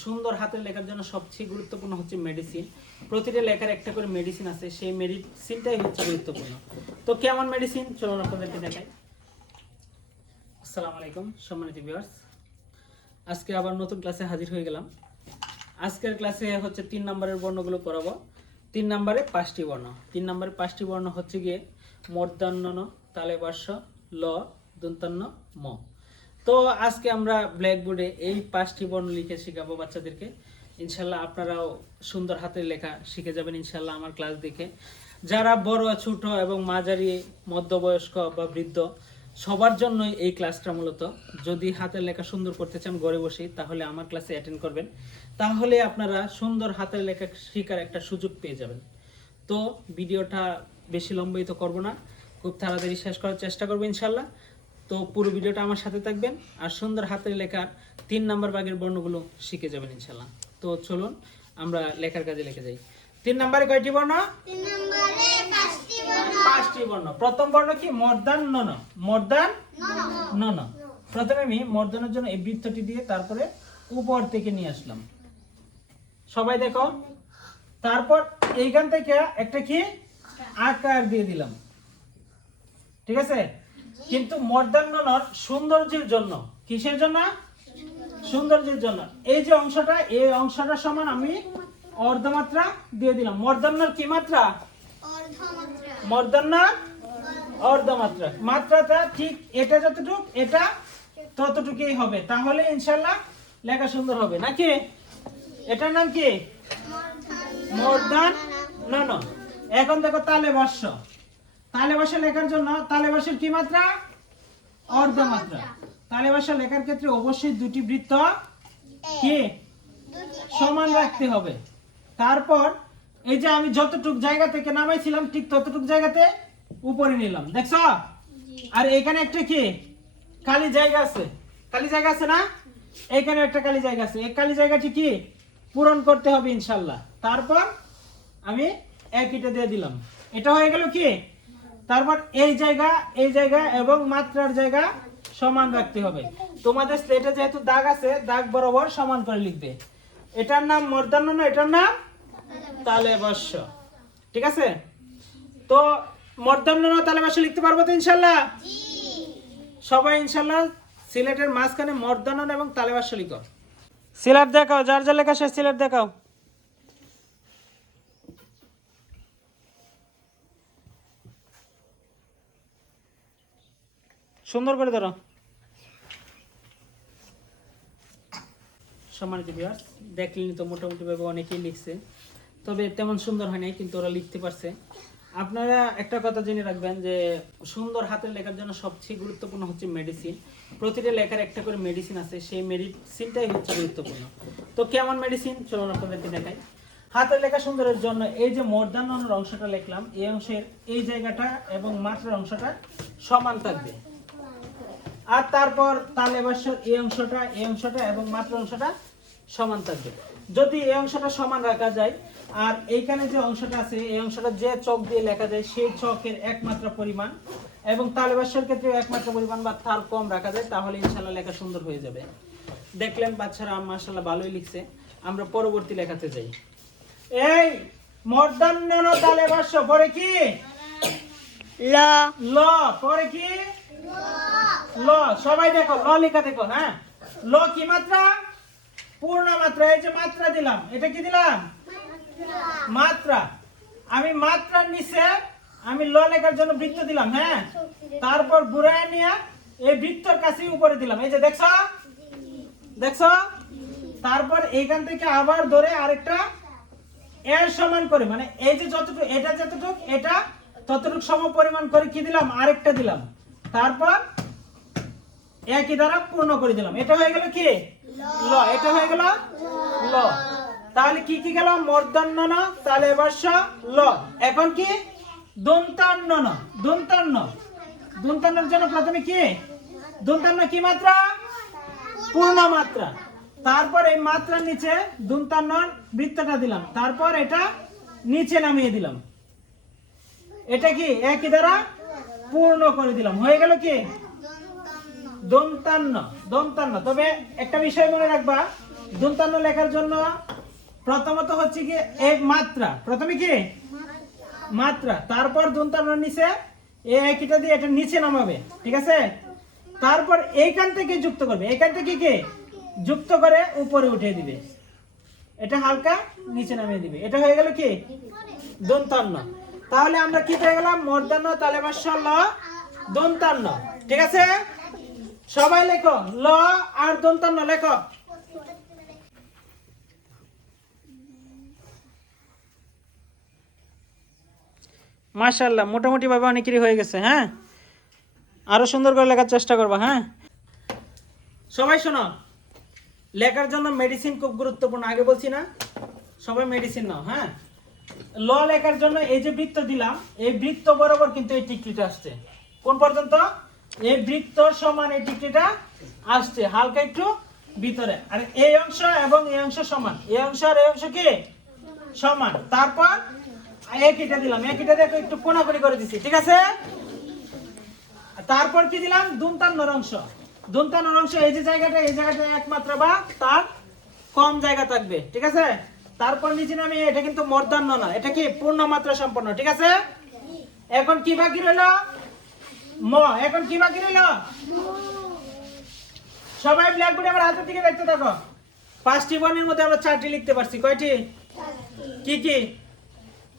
সুন্দর হাতের লেখার জন্য সবচেয়ে গুরুত্বপূর্ণ হচ্ছে মেডিসিন। প্রতিটা লেখার একটা করে মেডিসিন আছে, সেই মেডিসিনটাই হচ্ছে গুরুত্বপূর্ণ। তো কেমন মেডিসিন চলুন আপনাদেরকে দেখাই। আসসালামু আলাইকুম সম্মানিত ভিউয়ার্স, আজকে আবার নতুন ক্লাসে হাজির হয়ে গেলাম। আজকের ক্লাসে হচ্ছে 3 নম্বরের বর্ণগুলো পড়াবো। 3 নম্বরে 5টি বর্ণ। 3 নম্বরে 5টি বর্ণ হচ্ছে গিয়ে মূর্ধন্য ন, তালে বর্ষ, ল, দন্তান্ন, ম। তো আজকে আমরা ব্ল্যাকবোর্ডে এই 5টি বর্ণ লিখে শেখাবো বাচ্চাদেরকে। ইনশাল্লাহ আপনারাও সুন্দর হাতের লেখা শিখে যাবেন ইনশাল্লাহ আমার ক্লাস দেখে। যারা বড়, ছোট এবং মাঝারি, মধ্যবয়স্ক বা বৃদ্ধ সবার জন্যই এই ক্লাসটা মূলত। যদি হাতের লেখা সুন্দর করতে চান ঘরে বসেই, তাহলে আমার ক্লাসে অ্যাটেন্ড করবেন। তাহলে আপনারা সুন্দর হাতের লেখা শেখার একটা সুযোগ পেয়ে যাবেন। তো ভিডিওটা বেশি লম্বিত করব না, খুব তাড়াতাড়ি শেষ করার চেষ্টা করবো ইনশাল্লাহ। তো পুরো ভিডিওটা আমার সাথে থাকবেন আর সুন্দর হাতের লেখার 3 নম্বর ভাগের বর্ণগুলো শিখে যাবেন ইনশাল্লাহ। তো চলুন আমরা লেখার কাজে লেগে যাই। 3 নম্বরে কয়টি বর্ণ? 3 নম্বরে 5টি বর্ণ। 5টি বর্ণ। প্রথম বর্ণ কি? মূর্ধন্য ন। মূর্ধন্য ন। প্রথমে আমি মূর্ধন্যের জন্য এই বৃত্তটি দিয়ে তারপরে উপর থেকে নিয়ে আসলাম। সবাই দেখো। তারপর এইখান থেকে একটা কি আকার দিয়ে দিলাম, ঠিক আছে? কিন্তু মূর্ধন্য নর সৌন্দর্যের জন্য। কিসের জন্য? সৌন্দর্যের জন্য। এই যে অংশটা, এই অংশটা সমান আমি অর্ধমাত্রা দিয়ে দিলাম। মূর্ধন্যর কি মাত্রা? অর্ধমাত্রা। মূর্ধন্য অর্ধমাত্রা। মাত্রাটা ঠিক এটা যতটুকু, এটা ততটুকুই হবে, তাহলে ইনশাআল্লাহ লেখা সুন্দর হবে নাকি? এটার নাম কি? মূর্ধন্য ন। এখন দেখো তালে বর্ষ। তালে বর্ষ লেখার জন্য তালে বর্ষের কি মাত্রা? অর্ধমাত্রা। তালে বর্ষ লেখার ক্ষেত্রে অবশ্যই দুটি বৃত্ত কি সমান রাখতে হবে। তারপর এই যে আমি যতটুক জায়গা থেকে নামাইছিলাম ঠিক ততটুক জায়গাতে উপরে নিলাম, দেখছো? আর এখানে একটা কি খালি জায়গা আছে, খালি জায়গা আছে না? এখানে একটা খালি জায়গা আছে, এই খালি জায়গাটি কি পূরণ করতে হবে ইনশাআল্লাহ। তারপর আমি একইটা দিয়ে দিলাম, এটা হয়ে গেল কি? তারপর এই জায়গা এবং মাত্রার জায়গা সমান রাখতে হবে। তোমাদের স্লেটে যেহেতু দাগ আছে, দাগ বরাবর সমান করে লিখবে। এটার নাম মূর্ধন্য ন, এটার নাম তালে বর্ষ, ঠিক আছে? তো মূর্ধন্য ন তালে বর্ষ লিখতে পারবো তো ইনশাআল্লাহ? জি। সবাই ইনশাআল্লাহ সিলেটের মাঝখানে মূর্ধন্য ন এবং তালে বর্ষ লিখো। সিলেট দেখাও, যার যা লেখা সে সিলেট দেখাও। সুন্দর করে ধরো। সম্মানিত ভিউয়ার্স, দেখলেন তো মোটামুটি ভাবে অনেকেই লিখছে, তবে তেমন সুন্দর হয় নাই, কিন্তু ওরা লিখতে পারছে। আপনারা একটা কথা জেনে রাখবেন যে সুন্দর হাতের লেখার জন্য সবচেয়ে গুরুত্বপূর্ণ হচ্ছে মেডিসিন। প্রতিটা লেখার একটা করে মেডিসিন আছে, সেই মেডিসিনটাই হচ্ছে গুরুত্বপূর্ণ। তো কেমন মেডিসিন চলুন আপনাদেরকে দেখাই। হাতের লেখা সুন্দরের জন্য এই যে মূর্ধন্য নর অংশটা লিখলাম, এই অংশের এই জায়গাটা এবং মাত্রার অংশটা সমান থাকবে। আর তারপর তালে বর্ষের এই অংশটা এবং মাত্রা অংশটা সমান থাকবে। যদি এই অংশটা সমান রাখা যায় আর এইখানে যে অংশটা আছে এই অংশটা যে চক দিয়ে লেখা যায় সেই চকের একমাত্রা পরিমাণ এবং তালে বর্ষের ক্ষেত্রে একমাত্রা পরিমাণ বা তার কম রাখা যায়, তাহলে ইনশাআল্লাহ লেখা সুন্দর হয়ে যাবে। দেখলেন বাচ্চারা মাশাআল্লাহ ভালোই লিখছে। আমরা পরবর্তী লেখাতে যাই। এই মূর্ধন্য ন তালে বর্ষ পরে কি? ল। ল। পরে কি? ল। সবাই দেখো, ল লেখা দেখো। হ্যাঁ, ল কি মাত্রা? পূর্ণ মাত্রা। এই যে মাত্রা দিলাম, এটা কি দিলাম? মাত্রা। আমি মাত্রার নিচে আমি ল লেখার জন্য বৃত্ত দিলাম। হ্যাঁ, তারপর ঘুরায় নিয়ে এই বৃত্তর কাছে উপরে দিলাম। এই যে দেখছো, দেখছো? তারপর এইখান থেকে আবার ধরে আরেকটা এর সমান করে, মানে এই যে যতটুকু এটা যতটুকু এটা ততটুকু সম পরিমাণ করে কি দিলাম? আরেকটা দিলাম। তারপর একই দ্বারা পূর্ণ করে দিলাম। এটা হয়ে গেল কি? ল। এটা হয়ে গেল ল। তাহলে কি কি গেল? মূর্ধন্য ন তালে বর্ষ ল। এখন কি? দন্তান্ন ন। দন্তান্নর জন্য প্রথমে কি? দন্তান্ন কি মাত্রা? পূর্ণ মাত্রা। তারপর এই মাত্রার নিচে দন্তান্নর বৃত্তটা দিলাম, তারপর এটা নিচে নামিয়ে দিলাম। এটা কি একই দ্বারা পূর্ণ করে দিলাম। হয়ে গেল কি? দন্তান্ন। তবে একটা বিষয় মনে রাখবা, দন্তান্ন লেখার জন্য প্রথমত হচ্ছে কি এক মাত্রা, প্রথমে কি মাত্রা, তারপর দন্তান্নর নিচে এই একইটা দিয়ে এটা নিচে নামাবে, ঠিক আছে? তারপর এইখান থেকে যুক্ত করবে, এখান থেকে কি যুক্ত করে উপরে উঠিয়ে দিবে, এটা হালকা নিচে নামিয়ে দিবে। এটা হয়ে গেল কি দন্তান্ন। তাহলে আমরা কি পেয়ে গেলাম? মূর্ধন্য তালব্য ল দন্তান্ন, ঠিক আছে? সবাই লেখো ল আর দন্তান্ন লেখো। মাশাআল্লাহ, মোটামুটি ভাবে অনেকেরই হয়ে গেছে। হ্যাঁ, আরো সুন্দর করে লেখার চেষ্টা করবা। হ্যাঁ, সবাই শোনো, লেখার জন্য মেডিসিন খুব গুরুত্বপূর্ণ, আগে বলছি না? সবাই মেডিসিন নাও। হ্যাঁ, ল লেখার জন্য এই যে বৃত্ত দিলাম, এই বৃত্ত বরাবর কিন্তু এই টিকটিটা আসছে। কোন পর্যন্ত? এই বৃত্ত সমান এই টিকটিটা আসছে, হালকা একটু ভিতরে। আর এই অংশ এবং এই অংশ সমান, এই অংশ আর এই অংশ কি সমান। তারপর একইটা দিলাম, একইটা দেখো একটু কোনাকুনি করে দিছি, ঠিক আছে? তারপর কি দিলাম? দন্তান্নর অংশ। দন্তান্নর অংশ এই যে জায়গাটা, এই জায়গাটা একমাত্রা বা তার কম জায়গা থাকবে, ঠিক আছে? তারপর নিচে নামি, এটা কিন্তু মূর্ধন্য না, এটা কি পূর্ণ মাত্রা সম্পন্ন, ঠিক আছে? এখন কি বাকি রইল? ম। এখন কি বাকি রইল? সবাই ব্ল্যাকবোর্ডে আমার হাতের দিকে দেখতে থাকো। 5টি বর্ণের মধ্যে আমরা 4টি লিখতে পারছি। কয়টি? কি কি?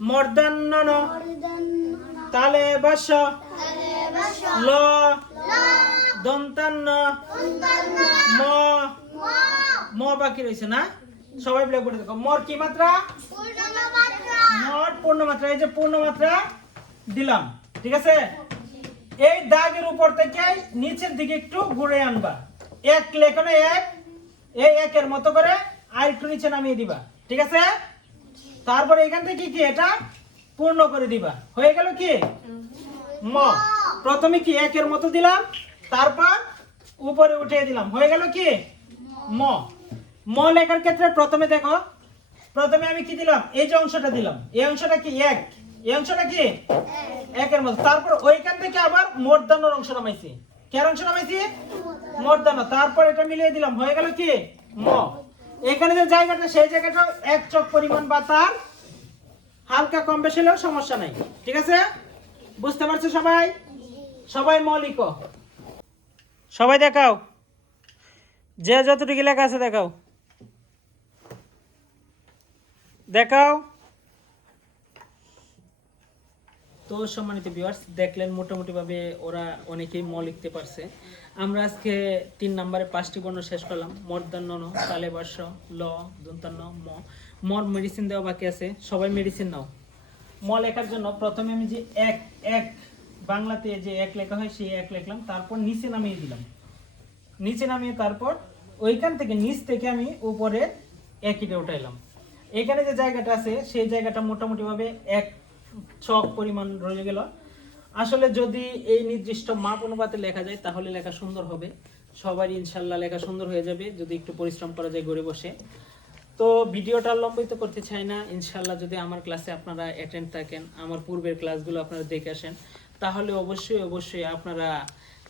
মূর্ধন্য ন, তালব্য শ, ল, দন্তান্ন, ম। ম বাকি রয়েছে না? সবাই ব্ল্যাকবোর্ডে দেখো। মর কি মাত্রা? মর পূর্ণ মাত্রা। এই যে পূর্ণ মাত্রা দিলাম, ঠিক আছে? এই দাগের উপর থেকে নিচের দিকে একটু ঘুরে আনবা, এক লেখনে এক, এই একের মতো করে আর একটু নিচে নামিয়ে দিবা, ঠিক আছে? তারপর এখান থেকে কি এটা পূর্ণ করে দিবা। হয়ে গেল কি ম। প্রথমে কি একের মতো দিলাম, তারপর উপরে উঠিয়ে দিলাম, হয়ে গেল কি ম। ম লেখার ক্ষেত্রে প্রথমে দেখো, প্রথমে আমি কি দিলাম? এই যে অংশটা দিলাম, এই অংশটা কি এক, এই অংশটা কি একের মতো। তারপর ওইখান থেকে আবার মূর্ধন্যর অংশ নামাইছি। কার অংশ নামাইছি? মূর্ধন্য। তারপর এটা মিলিয়ে দিলাম, হয়ে গেল কি ম। এখানে যে জায়গাটা, সেই জায়গাটা এক চক পরিমাণ বা তার হালকা কম বেশি হলেও সমস্যা নাই, ঠিক আছে? বুঝতে পারছো সবাই? সবাই ম লিখো। সবাই দেখাও, যে যতটুকু লেখা আছে দেখাও, দেখাও। তো সম্মানিত ভিউয়ার্স, দেখলেন মোটামুটি ভাবে ওরা অনেকেই ম লিখতে পারছে। আমরা আজকে 3 নম্বরে 5টি বর্ণ শেষ করলাম। মূর্ধন্য ন, তালব্য শ, ল, দন্তান্ন, ম। মর মেডিসিন দেওয়া বাকি আছে, সবাই মেডিসিন নাও। ম লেখার জন্য প্রথমে আমি যে এক এক বাংলাতে যে এক লেখা হয় সেই এক লিখলাম, তারপর নিচে নামিয়ে দিলাম, নিচে নামিয়ে তারপর ওইখান থেকে নিচ থেকে আমি উপরে একইটা উঠাইলাম। এখানে যে জায়গাটা আছে সেই জায়গাটা মোটামুটি ভাবে এক ছক পরিমাণ রয়ে গেল। আসলে যদি এই নির্দিষ্ট মাপ অনুপাতে লেখা যায় তাহলে লেখা সুন্দর হবে, সবারই ইনশাল্লাহ লেখা সুন্দর হয়ে যাবে যদি একটু পরিশ্রম করা যায় ঘরে বসে। তো ভিডিওটা লম্বিত করতে চাই না। ইনশাল্লাহ যদি আমার ক্লাসে আপনারা অ্যাটেন্ড থাকেন, আমার পূর্বের ক্লাসগুলো আপনারা দেখে আসেন, তাহলে অবশ্যই আপনারা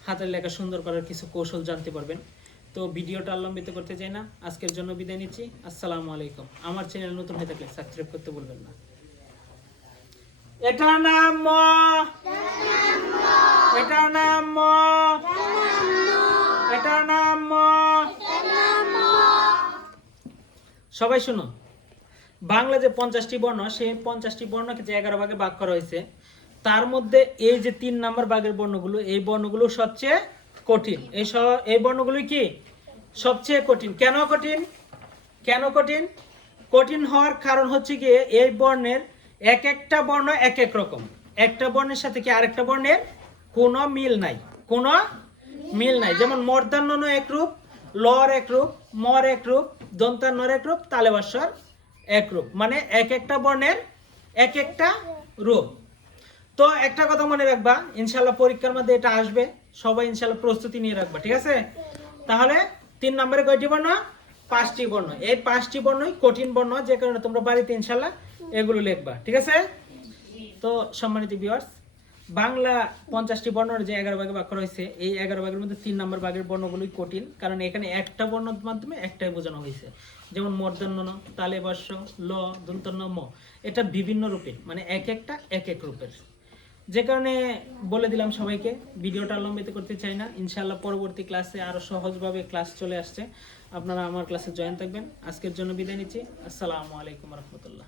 হাতের লেখা সুন্দর করার কিছু কৌশল জানতে পারবেন। তো ভিডিওটা লম্বিত করতে চাই না, আজকের জন্য বিদায় নিচ্ছি। আসসালামু আলাইকুম। আমার চ্যানেল নতুন হয়ে থাকলে সাবস্ক্রাইব করতে ভুলবেন না। এটার নাম ম, এটার নাম ম, এটার নাম ম। সবাই শুনো, বাংলা যে 50টি বর্ণ, সেই 50টি বর্ণকে যে 11 ভাগে ভাগ করা হয়েছে, তার মধ্যে এই যে 3 নম্বর ভাগের বর্ণগুলো, এই বর্ণগুলো সবচেয়ে কঠিন। এই বর্ণগুলো কি সবচেয়ে কঠিন। কেন কঠিন? কেন কঠিন? কঠিন হওয়ার কারণ হচ্ছে গিয়ে এই বর্ণের এক একটা বর্ণ এক এক রকম, একটা বর্ণের সাথে কি আরেকটা বর্ণের কোনো মিল নাই, কোনো মিল নাই। যেমন মূর্ধন্য ন একরূপ, লর একরূপ, মর একরূপ, দন্তান্নর একরূপ, তালব্য শর একরূপ, মানে এক একটা বর্ণের এক একটা রূপ। তো একটা কথা মনে রাখবা, ইনশাল্লাহ পরীক্ষার মধ্যে এটা আসবে, সবাই ইনশাল্লাহ প্রস্তুতি নিয়ে রাখবা, ঠিক আছে? তাহলে 3 নম্বরে কয়টি বর্ণ? 5টি বর্ণ। এই 5টি বর্ণই কঠিন বর্ণ, যে কারণে তোমরা বাড়িতে ইনশাল্লাহ এগুলো লিখবা, ঠিক আছে? তো সম্মানিত ভিউয়ার্স, বাংলা 50টি বর্ণের যে 11 ভাগে ভাগ করা হয়েছে, এই 11 ভাগের মধ্যে 3 নম্বর ভাগের বর্ণগুলোই কঠিন, কারণ এখানে একটা বর্ণের মাধ্যমে একটাই বোঝানো হয়েছে। যেমন মূর্ধন্য ণ, তালে বর্ষ, ল, দন্তন্য ম, এটা বিভিন্ন রূপের, মানে এক একটা এক এক রূপের। যে কারণে বলে দিলাম সবাইকে, ভিডিওটা লম্বিত করতে চাই না। ইনশাআল্লাহ পরবর্তী ক্লাসে আরও সহজভাবে ক্লাস চলে আসছে, আপনারা আমার ক্লাসে জয়েন থাকবেন। আজকের জন্য বিদায় নিচ্ছি। আসসালামু আলাইকুম রহমতুল্লাহ।